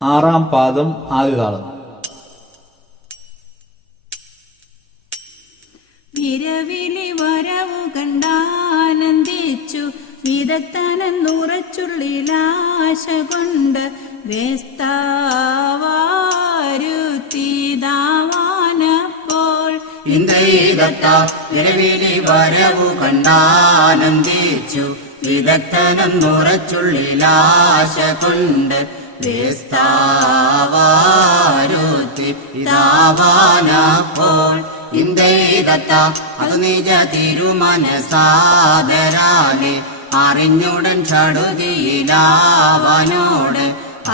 ആറാം പാദം ആദ്യതാളം. വിരവിളി വരവു കണ്ടാനന്ദിച്ചു വിദഗ്ധനെന്നുറച്ചുള്ളിലാശ കൊണ്ട് വേസ്താവാരുത്തിതാവാനപ്പോൾ വിരവിളി വരവു കണ്ടാനന്ദിച്ചു വിദഗ്ധനെന്നുറച്ചുള്ളിലാശ കൊണ്ട് വേസ്താവാരുത്തിതാവാനപ്പോൾ ഇന്ദൈതത്ത അത് നിജ തിരുമനസാദരാലെ അറിഞ്ഞുടൻ ചടുതിയിലാവനോട്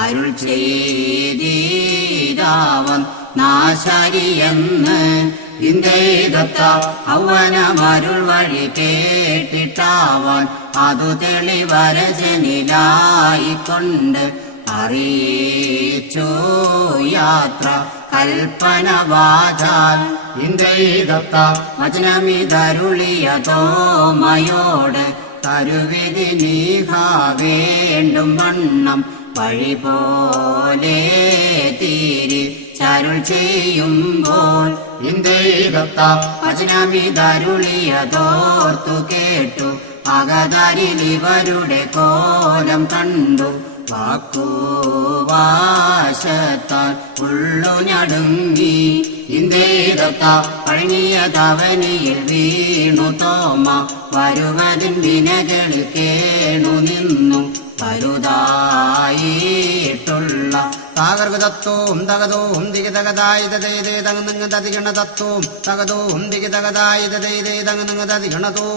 അരുൾ ചെയ്തീരാവൻ നാശരിയെന്ന് ഇന്ദൈതത്ത ഔവനമരുൾ വഴി കേട്ടിട്ടാവാൻ അതു തെളിവരജനിലായിക്കൊണ്ട് അറിയിച്ചു യാത്ര കൽപ്പന വാചാൽ ഇന്ദ്രൈദത്ത വചനമിതരുളിയ തോമയോട് തരുവിധി നീഹ വേണ്ടും വണ്ണം വഴി പോലെ തീരി ചരുൾ ചെയ്യുമ്പോൾ ഇന്ദ്രൈദത്ത വചനമിതരുളിയ തോർത്തു കേട്ടു അകതരിലിവരുടെ കോലം കണ്ടു വാക്കുവാശത്താൽ ഉള്ളു ഞടുങ്ങി ഇന്ദേദത്ത പഴങ്ങിയ തവനിയിൽ വീണു തോമ വരുവതിൻ വിനകളിൽ കേണു നിന്നു വലുതായിട്ടുള്ള താകർഗതത്വവും തകതവും ദിഗതകതായുധതേ തങ്ങ തതിഗണതത്വവും തകതവും ദിഗതകതായുധതേ തങ്ങ തതിഗണതോ